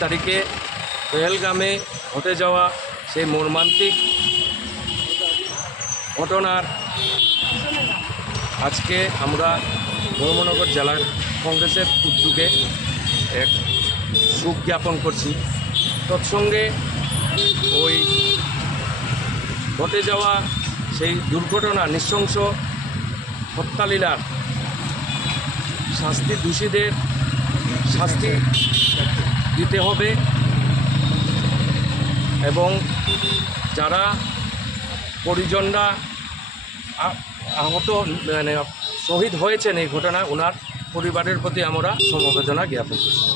তারিখে পহেলগামে ঘটে যাওয়া সেই মর্মান্তিক ঘটনার আজকে আমরা ধর্মনগর জেলা কংগ্রেসের উদ্যোগে এক শোক জ্ঞাপন করছি। তৎসঙ্গে ওই ঘটে যাওয়া সেই দুর্ঘটনা নৃশংস হত্যালীলার দোষীদের শাস্তি দিতে হবে এবং যারা পরিজনরা আহত শহীদ হয়েছেন এই ঘটনায় ওনার পরিবারের প্রতি আমরা সমবেদনা জ্ঞাপন করছি।